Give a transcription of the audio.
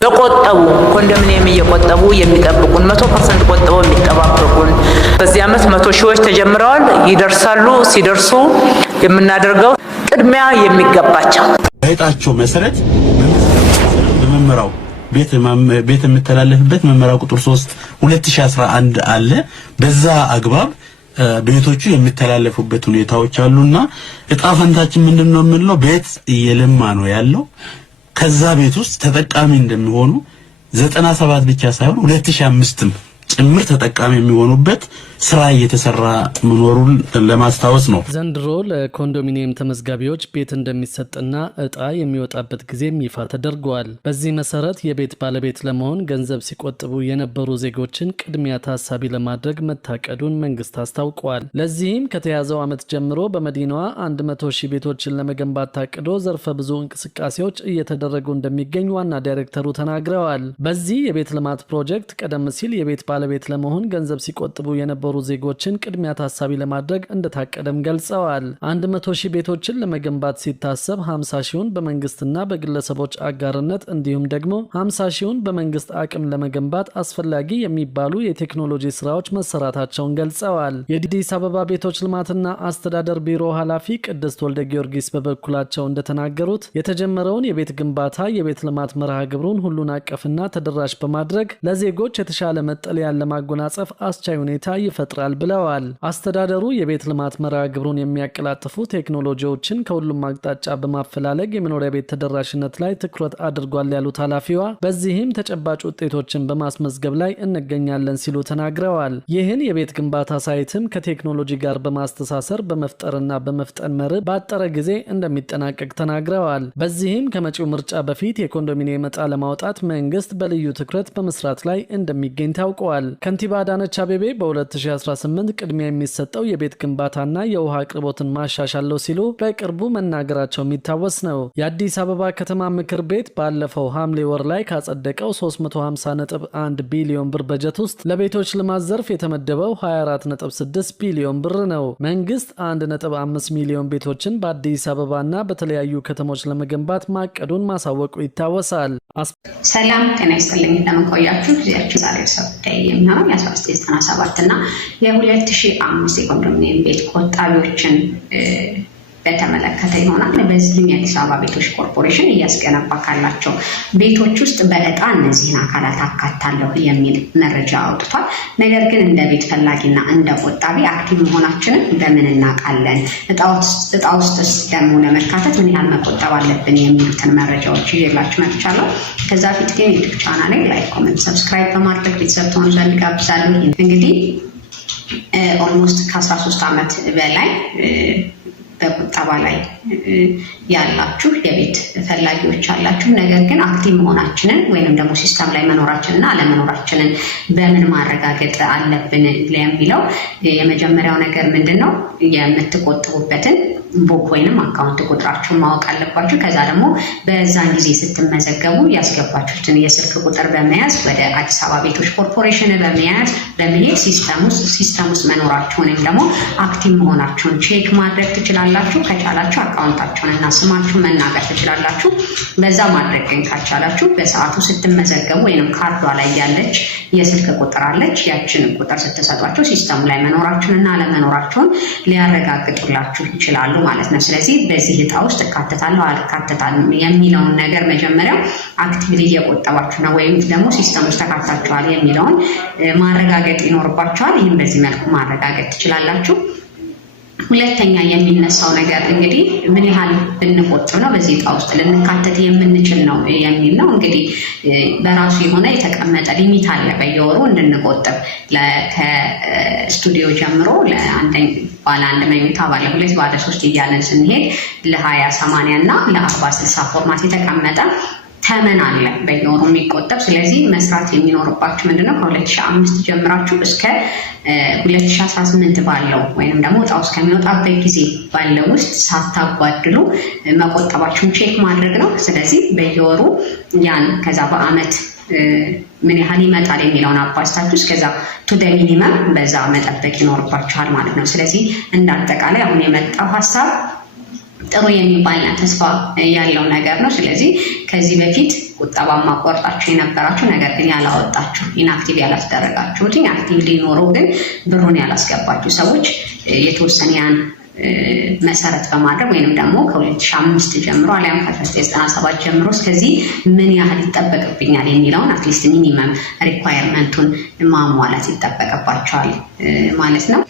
በቆጠቡ ኮንዶሚኒየም እየቆጠቡ የሚጠብቁን 100% ቆጥበው የሚጠባበቁን በዚህ ዓመት 100 ሺዎች ተጀምረዋል ይደርሳሉ ሲደርሱ የምናደርገው ቅድሚያ የሚገባቸው በእጣቸው መሰረት በመመራው ቤት የምተላለፍበት መመሪያ ቁጥር 3 2011 አለ በዛ አግባብ ቤቶቹ የሚተላለፉበት ሁኔታዎች አሉና እጣ ፈንታችን ምንድነው የምንለው ቤት እየለማ ነው ያለው ከዛ ቤት ውስጥ ተጠቃሚ እንደሚሆኑ 97 ብቻ ሳይሆን 2005ም ጭምር ተጠቃሚ የሚሆኑበት ስራ እየተሰራ መኖሩን ለማስታወስ ነው። ዘንድሮ ለኮንዶሚኒየም ተመዝጋቢዎች ቤት እንደሚሰጥና እጣ የሚወጣበት ጊዜም ይፋ ተደርጓል። በዚህ መሰረት የቤት ባለቤት ለመሆን ገንዘብ ሲቆጥቡ የነበሩ ዜጎችን ቅድሚያ ታሳቢ ለማድረግ መታቀዱን መንግስት አስታውቋል። ለዚህም ከተያዘው ዓመት ጀምሮ በመዲናዋ 100,000 ቤቶችን ለመገንባት ታቅዶ ዘርፈ ብዙ እንቅስቃሴዎች እየተደረጉ እንደሚገኝ ዋና ዳይሬክተሩ ተናግረዋል። በዚህ የቤት ልማት ፕሮጀክት ቀደም ሲል የቤት ባለቤት ለመሆን ገንዘብ ሲቆጥቡ የነበሩ ዜጎችን ቅድሚያ ታሳቢ ለማድረግ እንደታቀደም ገልጸዋል። 100,000 ቤቶችን ለመገንባት ሲታሰብ 50,000ን በመንግስትና በግለሰቦች አጋርነት እንዲሁም ደግሞ 50,000ን በመንግስት አቅም ለመገንባት አስፈላጊ የሚባሉ የቴክኖሎጂ ስራዎች መሰራታቸውን ገልጸዋል። የአዲስ አበባ ቤቶች ልማትና አስተዳደር ቢሮ ኃላፊ ቅድስት ወልደ ጊዮርጊስ በበኩላቸው እንደተናገሩት የተጀመረውን የቤት ግንባታ የቤት ልማት መርሃ ግብሩን ሁሉን አቀፍና ተደራሽ በማድረግ ለዜጎች የተሻለ መጠለያን ለማጎናጸፍ አስቻይ ሁኔታ ይፈጥራል ብለዋል። አስተዳደሩ የቤት ልማት መርሃ ግብሩን የሚያቀላጥፉ ቴክኖሎጂዎችን ከሁሉም አቅጣጫ በማፈላለግ የመኖሪያ ቤት ተደራሽነት ላይ ትኩረት አድርጓል ያሉት ኃላፊዋ በዚህም ተጨባጭ ውጤቶችን በማስመዝገብ ላይ እንገኛለን ሲሉ ተናግረዋል። ይህን የቤት ግንባታ ሳይትም ከቴክኖሎጂ ጋር በማስተሳሰር በመፍጠርና በመፍጠን መርህ ባጠረ ጊዜ እንደሚጠናቀቅ ተናግረዋል። በዚህም ከመጪው ምርጫ በፊት የኮንዶሚኒየም ዕጣ ለማውጣት መንግስት በልዩ ትኩረት በመስራት ላይ እንደሚገኝ ታውቋል። ከንቲባ አዳነች አቤቤ በ2018 ቅድሚያ የሚሰጠው የቤት ግንባታና የውሃ አቅርቦትን ማሻሻል ነው ሲሉ በቅርቡ መናገራቸው የሚታወስ ነው። የአዲስ አበባ ከተማ ምክር ቤት ባለፈው ሐምሌ ወር ላይ ካጸደቀው 350.1 ቢሊዮን ብር በጀት ውስጥ ለቤቶች ልማት ዘርፍ የተመደበው 24.6 ቢሊዮን ብር ነው። መንግስት 1.5 ሚሊዮን ቤቶችን በአዲስ አበባና በተለያዩ ከተሞች ለመገንባት ማቀዱን ማሳወቁ ይታወሳል። ሰላም ጤና ይስጥልኝ እንደምንቆያችሁ ጊዜያችን ዛሬ ሰብዳይ የሚሆነው የ1997 እና የ2005 የኮንዶሚኒየም ቤት ቆጣቢዎችን በተመለከተ ይሆናል። በዚህም የአዲስ አበባ ቤቶች ኮርፖሬሽን እያስገነባ ካላቸው ቤቶች ውስጥ በእጣ እነዚህን አካላት አካታለሁ የሚል መረጃ አውጥቷል። ነገር ግን እንደ ቤት ፈላጊና እንደ ቆጣቢ አክቲቭ መሆናችንን በምን እናውቃለን? እጣ ውስጥስ ደግሞ ለመካተት ምን ያህል መቆጠብ አለብን? የሚሉትን መረጃዎች ይዤላችሁ መጥቻለሁ። ከዛ ፊት ግን ዩቲዩብ ቻናሌን ላይክ፣ ኮሜንት፣ ሰብስክራይብ በማድረግ ቤተሰብ ትሆኑ ዘንድ ጋብዛለሁ። እንግዲህ ኦልሞስት ከ13 ዓመት በላይ በቁጠባ ላይ ያላችሁ የቤት ፈላጊዎች አላችሁ። ነገር ግን አክቲቭ መሆናችንን ወይንም ደግሞ ሲስተም ላይ መኖራችንና አለመኖራችንን በምን ማረጋገጥ አለብን ለሚለው የመጀመሪያው ነገር ምንድነው? የምትቆጥቡበትን ቡክ ወይንም አካውንት ቁጥራችሁን ማወቅ አለባችሁ። ከዛ ደግሞ በዛን ጊዜ ስትመዘገቡ ያስገባችሁትን የስልክ ቁጥር በመያዝ ወደ አዲስ አበባ ቤቶች ኮርፖሬሽን በመሄድ ሲስተም ውስጥ መኖራችሁን ወይም ደግሞ አክቲቭ መሆናችሁን ቼክ ማድረግ ትችላላችሁ። ከቻላችሁ አካውንታችሁን እና ስማችሁን መናገር ትችላላችሁ። በዛ ማድረግ ግን ካልቻላችሁ በሰዓቱ ስትመዘገቡ ወይንም ካርዷ ላይ ያለች የስልክ ቁጥር አለች። ያችን ቁጥር ስትሰጧቸው ሲስተሙ ላይ መኖራችሁንና አለመኖራችሁን ሊያረጋግጡላችሁ ይችላሉ ማለት ነው። ስለዚህ በዚህ እጣ ውስጥ እካተታለሁ አልካተታልም የሚለውን ነገር መጀመሪያው አክቲቭሊ እየቆጠባችሁ ነው ወይም ደግሞ ሲስተም ውስጥ ተካታችኋል የሚለውን ማረጋገጥ ይኖርባችኋል። ይህን በዚህ መልኩ ማረጋገጥ ትችላላችሁ። ሁለተኛ የሚነሳው ነገር እንግዲህ ምን ያህል ብንቆጥብ ነው በዚህ እጣ ውስጥ ልንካተት የምንችል ነው የሚል ነው። እንግዲህ በራሱ የሆነ የተቀመጠ ሊሚት አለ በየወሩ እንድንቆጥብ ከስቱዲዮ ጀምሮ ባለ 1 መኝታ ባለ 2 ባለ 3 እያለን ስንሄድ ለ20/80 እና ለ40/60 ፎርማት የተቀመጠ ተመን አለ በየወሩ የሚቆጠብ። ስለዚህ መስራት የሚኖርባችሁ ምንድነው ከ2005 ጀምራችሁ እስከ 2018 ባለው ወይንም ደግሞ እጣው እስከሚወጣበት ጊዜ ባለው ውስጥ ሳታጓድሉ መቆጠባችሁን ቼክ ማድረግ ነው። ስለዚህ በየወሩ ያን ከዛ በአመት ምን ያህል ይመጣል የሚለውን አባዝታችሁ እስከዛ ቱ ዘ ሚኒመም በዛ መጠበቅ ይኖርባችኋል ማለት ነው። ስለዚህ እንዳጠቃላይ አሁን የመጣው ሀሳብ ጥሩ የሚባልና ተስፋ ያለው ነገር ነው። ስለዚህ ከዚህ በፊት ቁጠባ ማቆርጣችሁ የነበራችሁ ነገር ግን ያላወጣችሁ ኢንአክቲቭ ያላስደረጋችሁት አክቲቭ ሊኖረው ግን ብሩን ያላስገባችሁ ሰዎች የተወሰነ ያን መሰረት በማድረግ ወይንም ደግሞ ከ2005 ጀምሮ አሊያም ከ1997 ጀምሮ እስከዚህ ምን ያህል ይጠበቅብኛል የሚለውን አትሊስት ሚኒመም ሪኳየርመንቱን ማሟላት ይጠበቅባቸዋል ማለት ነው።